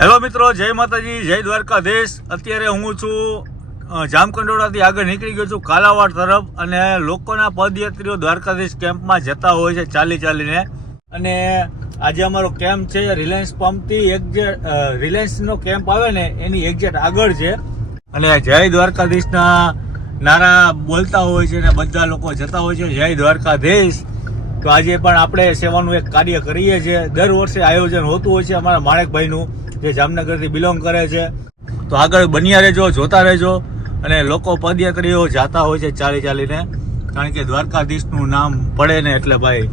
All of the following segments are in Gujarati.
હેલો મિત્રો, જય માતાજી, જય દ્વારકાધીશ। અત્યારે હું છું જામકંડોળાથી આગળ નીકળી ગયો છું કાલાવાડ તરફ, અને લોકોના પદયાત્રીઓ દ્વારકાધીશ કેમ્પમાં જતા હોય છે ચાલી ચાલીને। અને આજે અમારો કેમ્પ છે રિલાયન્સ પંપથી રિલાયન્સનો કેમ્પ આવે ને એની એક્ઝેક્ટ આગળ છે, અને જય દ્વારકાધીશના નારા બોલતા હોય છે ને બધા લોકો જતા હોય છે જય દ્વારકાધીશ। તો આજે પણ આપણે સેવાનું એક કાર્ય કરીએ છીએ। દર વર્ષે આયોજન હોતું હોય છે અમારા માણેકભાઈનું, જે જામનગરથી બિલોંગ કરે છે। તો આગળ બન્યા રહેજો, જોતા રહેજો। અને લોકો પદયાત્રીઓ જાતા હોય છે ચાલી ચાલીને, કારણ કે દ્વારકાધીશનું નામ પડે ને એટલે ભાઈ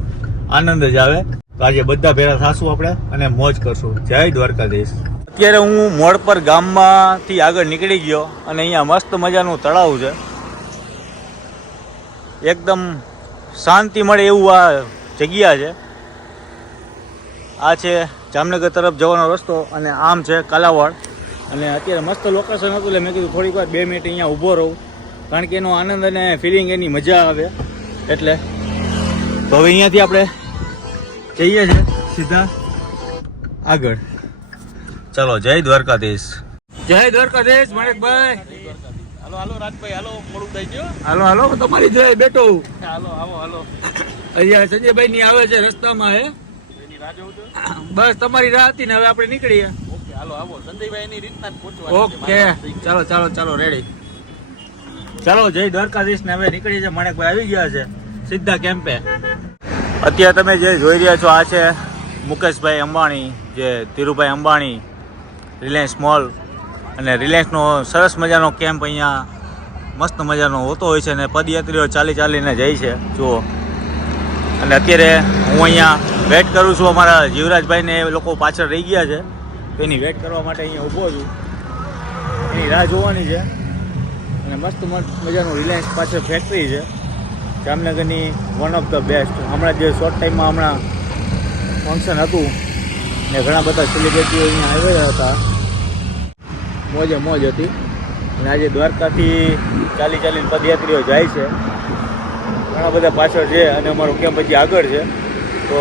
આનંદ જ આવે। તો આજે બધા ભેગા થાશું આપણે અને મોજ કરશું। જય દ્વારકાધીશ। અત્યારે હું મોડ પર ગામમાંથી આગળ નીકળી ગયો, અને અહીંયા મસ્ત મજાનું તળાવ છે, એકદમ શાંતિ મળે એવું આ જગ્યા છે। આ છે જામનગર તરફ જવાનો રસ્તો, અને આમ છે કાલાવાડ। અને અત્યારે મસ્ત લોકેશન હતું એટલે મેં કીધું થોડીક વાર 2 મિનિટ અહીંયા ઊભો રહું, કારણ કે એનો આનંદ અને ફિલિંગ એની મજા આવે એટલે। તો હવે અહીંયાથી આપણે જઈએ છીએ સીધા આગળ। ચાલો, જય દ્વારકાધીશ। જય દ્વારકાધીશ માણેકભાઈ। હાલો હાલો રાજભાઈ, હાલો મોડું થઈ ગયું। હાલો હાલો, તમારી જોઈ બેઠો। હાલો આવો હાલો। અહીંયા સંજયભાઈ ની આવે છે રસ્તામાં, હે એની રાહ જોઉં છું। બસ તમારી રાહ હતી ને હવે આપણે નીકળીએ। ઓકે હાલો આવો, સંજયભાઈ ની રીતના જ પહોંચવાનું છે। ઓકે ચાલો ચાલો ચાલો, રેડી। ચાલો, જય દ્વારકાધીશ ને હવે નીકળી છે। માણેકભાઈ આવી ગયા છે સીધા કેમ્પે। અત્યારે તમે જે જોઈ રહ્યા છો આ છે મુકેશભાઈ અંબાણી, જે ધીરુભાઈ અંબાણી રિલાયન્સ મોલ, અને રિલાયન્સનો સરસ મજાનો કેમ્પ અહીંયા મસ્ત મજાનો હોતો હોય છે, અને પદયાત્રીઓ ચાલી ચાલીને જાય છે જુઓ। અને અત્યારે હું અહીંયા વેઇટ કરું છું, અમારા જીવરાજભાઈને એ લોકો પાછળ રહી ગયા છે, તો એની વેઇટ કરવા માટે અહીંયા ઊભો છું, એની રાહ જોવાની છે। અને મસ્ત મજાનું રિલાયન્સ પાછળ ફેક્ટરી છે જામનગરની, વન ઓફ ધ બેસ્ટ। હમણાં જે શોર્ટ ટાઈમમાં હમણાં ફંક્શન હતું ને ઘણા બધા સેલિબ્રિટીઓ અહીંયા આવેલા હતા, મોજે મોજ હતી। અને આજે દ્વારકાથી ચાલી ચાલીને પદયાત્રીઓ જાય છે, ઘણા બધા પાછળ છે, અને અમારો કેમ્પ પછી આગળ છે। તો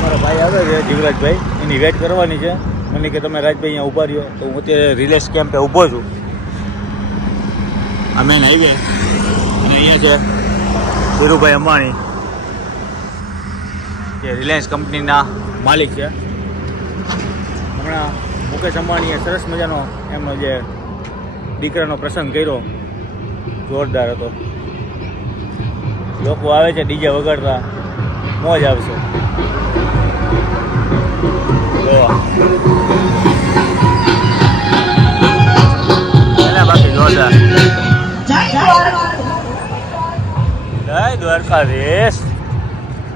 મારા ભાઈ આવે છે જીવરાજભાઈ, એની વેઇટ કરવાની છે। મને કે તમે રાજભાઈ અહીંયા ઊભા રહ્યો, તો હું તે રિલાયન્સ કેમ્પે ઊભો છું, આ મેન હાઈવે। અને અહીંયા છે ધીરુભાઈ અંબાણી, જે રિલાયન્સ કંપનીના માલિક છે। હમણાં મુકેશ અંબાણીએ સરસ મજાનો એમનો જે દીકરાનો પ્રસંગ કર્યો, જોરદાર હતો। લોકો આવે છે ડીજે વગાડતા, મોજ આવશે। બાકી જોરદાર। જય દ્વારકાધીશ।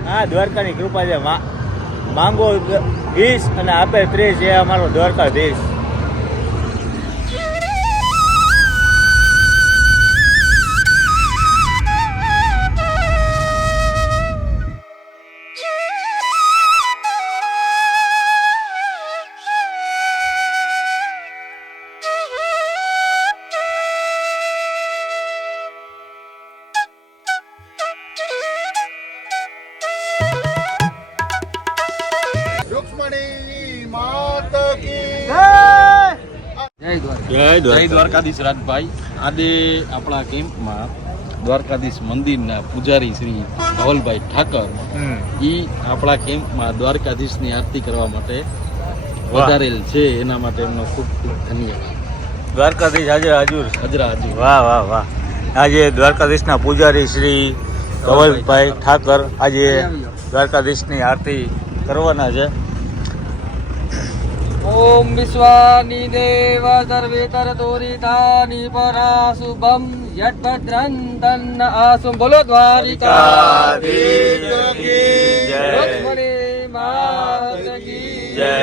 હા, દ્વારકાની કૃપા છે। માંગો 20 અને આપે 30, એ અમારો દ્વારકાધીશ। જય દ્વારકાધીશ રાજભાઈ। આજે આપણા કેમ્પમાં દ્વારકાધીશ મંદિરના પૂજારી શ્રી ધવલભાઈ ઠાકર ઈ આપણા કેમ્પમાં દ્વારકાધીશની આરતી કરવા માટે વધારેલ છે, એના માટે એમનો ખૂબ ખૂબ ધન્યવાદ। દ્વારકાધીશ હાજર હાજર હજરા હાજર। વાહ વાહ વાહ। આજે દ્વારકાધીશના પૂજારી શ્રી ધવલભાઈ ઠાકર આજે દ્વારકાધીશની આરતી કરવાના છે। ઓમ વિશ્વાની દેવ સર્વેતર દોરિતાની પરા શુભમ યત ભદ્રં તન્ન આસુમ। બોલો દ્વારિકાધીશ કી જય, રુક્મણી માત કી જય।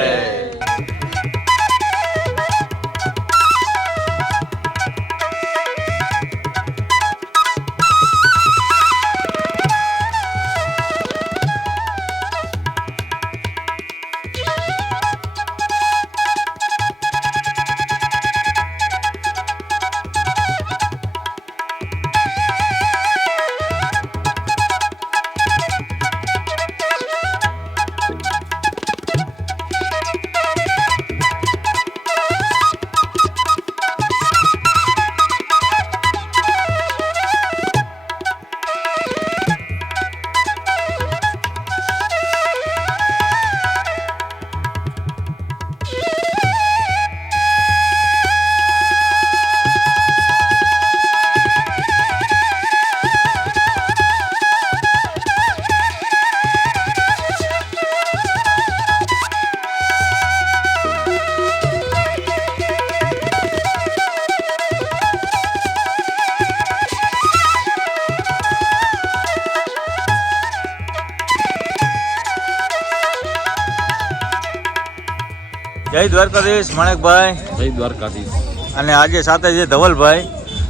જય દ્વારકાધીશ મણેકભાઈ. જય દ્વારકાધીશ. અને આજે સાથે છે ધવલભાઈ.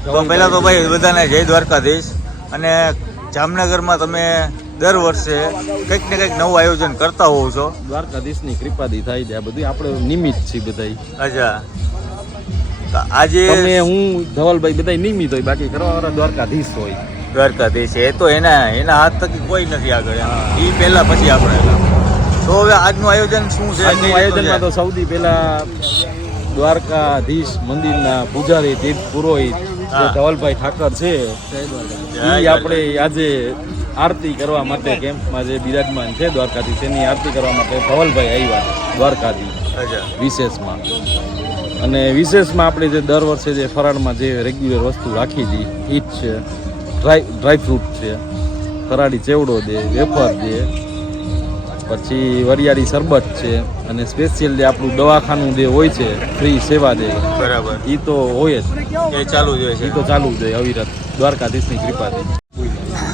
તો પહેલાં તો ભાઈ બધાને જય દ્વારકાધીશ. અને જામનગરમાં તમે દર વર્ષે કંઈક ને કંઈક નવું આયોજન કરતા હોવ છો. દ્વારકાધીશની કૃપાથી થાય છે આ બધું, આપણે નિમિત્ત છીએ બધાય. અચ્છા, તો આજે તમે હું ધવલભાઈ બધા નિમિત્ત હોય, બાકી કરવાવાળા દ્વારકાધીશ હોય. દ્વારકાધીશ એ તો એના હાથ થકી કોઈ નથી આગળ. એ પહેલા પછી આપણે. તો હવે આજનું આયોજન શું છે? આજનું આયોજનમાં તો સૌથી પહેલા દ્વારકાધીશ મંદિરના પૂજારી તીર્થ પુરોહિત જે ધવલભાઈ ઠાકર છે, એ આપણે આજે આરતી કરવા માટે કેમ્પમાં જે બિરાજમાન છે દ્વારકાધીશ, એની આરતી કરવા માટે ધવલભાઈ આવ્યા દ્વારકાથી વિશેષમાં. અને વિશેષમાં આપણે જે દર વર્ષે જે ફરાળમાં જે રેગ્યુલર વસ્તુ રાખી હતી એ જ છે ડ્રાયફ્રૂટ છે, ફરાળી ચેવડો દે, વેફર દે, પછી વરિયાળી શરબત છે, અને સ્પેશિયલ જે આપણું દવાખાનું જે હોય છે ફ્રી સેવા દે, બરાબર, એ તો હોય જ, એ ચાલુ જ હોય છે. એ તો ચાલુ જ હોય અવિરત દ્વારકાધીશની કૃપાથી.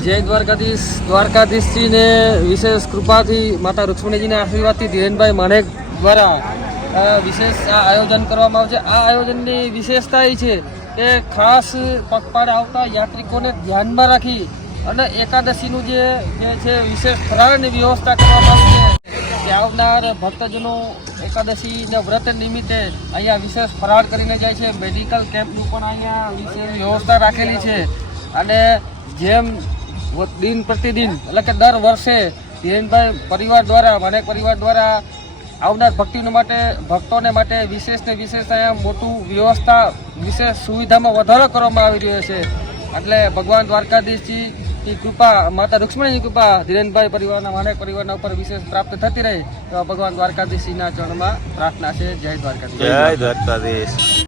જય દ્વારકાધીશ. દ્વારકાધીશજીને વિશેષ કૃપાથી માતા રૂક્ષ્મણીજીના આશીર્વાદથી ધીરેનભાઈ માણેક દ્વારા વિશેષ આ આયોજન કરવામાં આવે છે. આ આયોજનની વિશેષતા એ છે કે ખાસ પગપાળા આવતા યાત્રિકોને ધ્યાનમાં રાખી અને એકાદશીનું જે છે વિશેષ ફરાળની વ્યવસ્થા કરવામાં આવી છે. કે આવનાર ભક્તજનો એકાદશીના વ્રત નિમિત્તે અહીંયા વિશેષ ફરાળ કરીને જાય છે. મેડિકલ કેમ્પનું પણ અહીંયા વિશેષ વ્યવસ્થા રાખેલી છે. અને જેમ દિન પ્રતિદિન એટલે કે દર વર્ષે ધીરેનભાઈ પરિવાર દ્વારા માણેક પરિવાર દ્વારા આવનાર ભક્તોને માટે વિશેષ અહીંયા મોટું વ્યવસ્થા વિશેષ સુવિધામાં વધારો કરવામાં આવી રહ્યો છે. એટલે ભગવાન દ્વારકાધીશજીની કૃપા, માતા રૂક્ષ્મણીની કૃપા ધીરેનભાઈ પરિવારના માણેક પરિવારના ઉપર વિશેષ પ્રાપ્ત થતી રહે એવા ભગવાન દ્વારકાધીશજીના ચરણમાં પ્રાર્થના છે. જય દ્વારકાધીશ. જય દ્વારકાધીશ.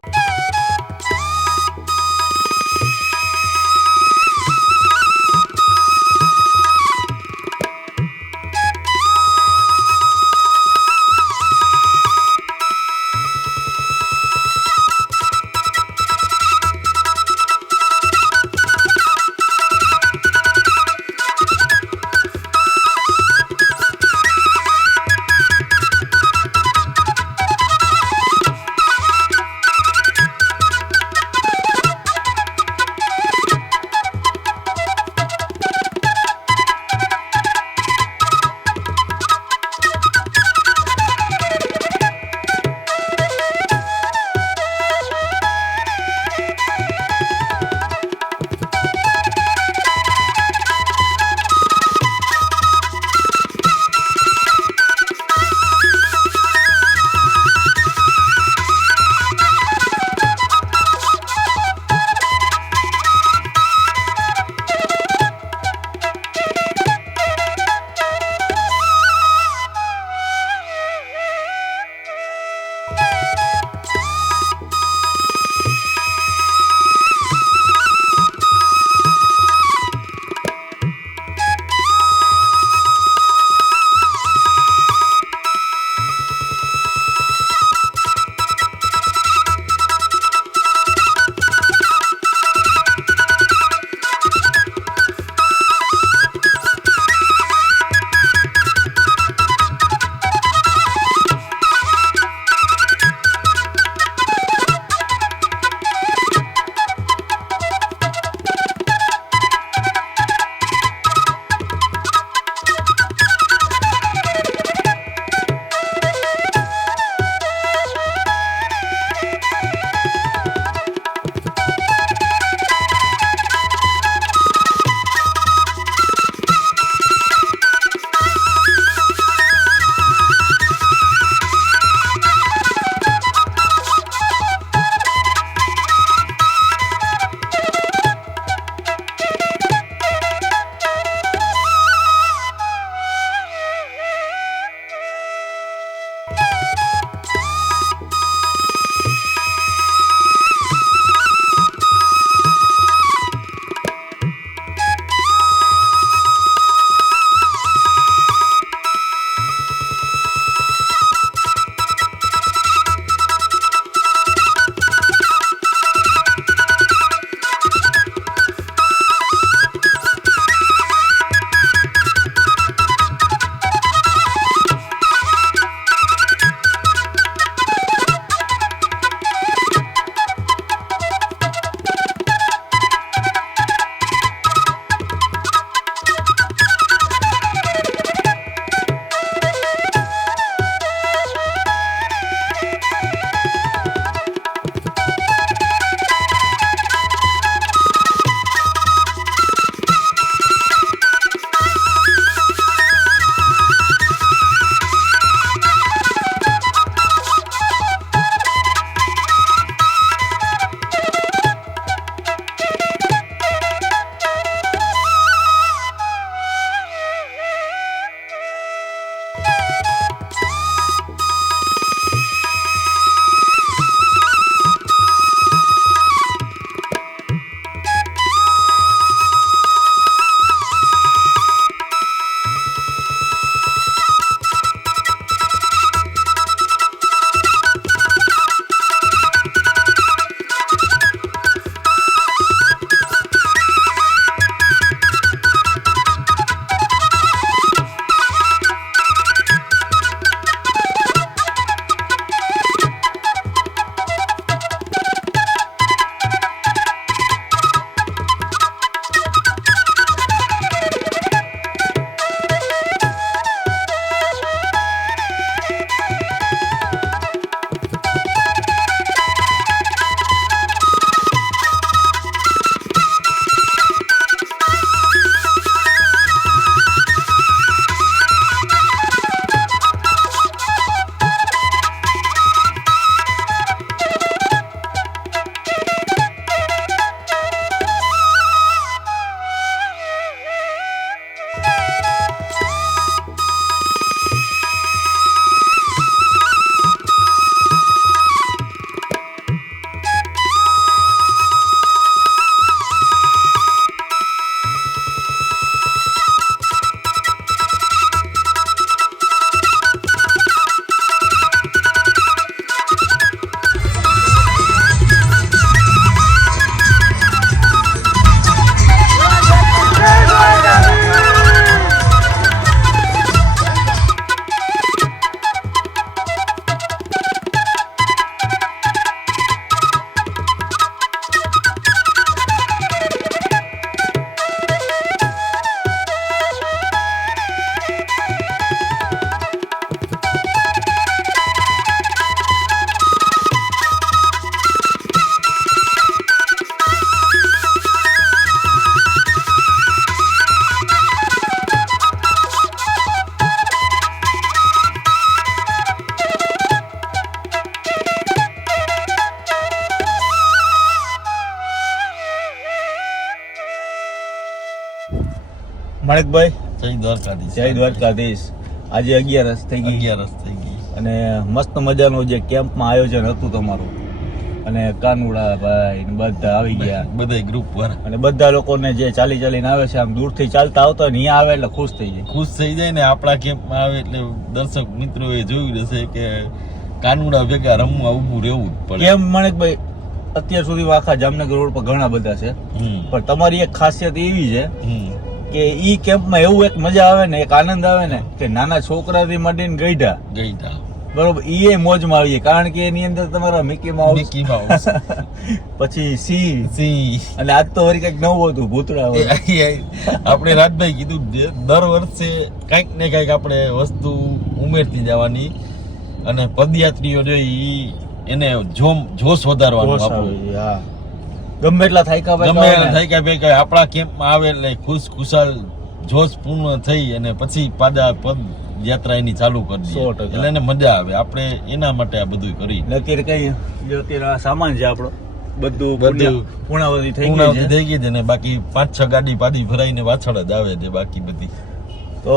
માણેકભાઈ જય દ્વારકાધીશ. જય દ્વારકાધીશ. આજે 11 થઈ ગઈ 11 થઈ ગઈ અને મસ્ત મજાનું જે કેમ્પમાં આયોજન હતું તમારું અને કાનુડા ભાઈ ને બધા આવી ગયા બધા ગ્રુપ વાળા અને બધા લોકોને જે ચાલીને આવે છે આમ દૂરથી ચાલતા આવતા હોય ને અહીંયા આવે એટલે ખુશ થઈ જાય. ખુશ થઈ જાય ને આપણા કેમ્પમાં આવે એટલે દર્શક મિત્રોએ જોયું હશે કે કાનુડા ભેગા રમવા ઊભું રહેવું જ પડે. કેમ માણેકભાઈ અત્યાર સુધી આખા જામનગર રોડ પર ઘણા બધા છે પણ તમારી એક ખાસિયત એવી છે કે ઈ કેમ્પમાં એવું એક મજા આવે ને એક આનંદ આવે ને કે નાના છોકરાથી માંડીને ગઈઢા બરોબર ઈ મોજમાં આવીએ કારણ કે એની અંદર તમારા મિકી માઉસ પછી સિંહ અને આજ તો વળી કઈક નવું હતું ભૂતળા આપણે રાજભાઈ કીધું દર વર્ષે કઈક ને કઈક આપણે વસ્તુ ઉમેરતી જવાની અને પદયાત્રીઓ જો ઈ એને જોશ વધારવાનું આપણું ગમે એટલા થાક્યા ભેગા આપણા કેમ્પમાં આવે એટલે ખુશાલ જોશ પૂર્ણ થઈ અને પછી પાછા પદ યાત્રા એની ચાલુ કરી દઈએ એટલે એને મજા આવે. આપણે એના માટે આ બધું કરી. અત્યારે કઈ અત્યારે સામાન છે આપણો બધું પૂર્ણાવતી થઈ ગઈ છે ને બાકી 5-6 ગાડી પાડી ભરાઈને પાછળ જ આવે છે બાકી બધી. તો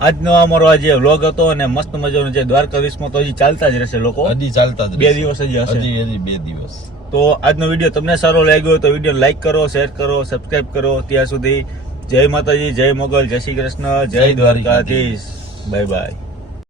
આજનો અમારો આ જે વ્લોગ હતો અને મસ્ત મજાનો જે દ્વારકાધીશમાં તો હજી ચાલતા જ રહેશે લોકો. હજી ચાલતા જ 2 દિવસ હજી હશે. હજી 2 દિવસ. તો આજનો વિડીયો તમને સારો લાગ્યો હોય તો વિડીયો લાઈક કરો, શેર કરો, સબસ્ક્રાઇબ કરો. ત્યાં સુધી જય માતાજી, જય મોગલ, જય શ્રી કૃષ્ણ, જય દ્વારકાધીશ. Bye bye.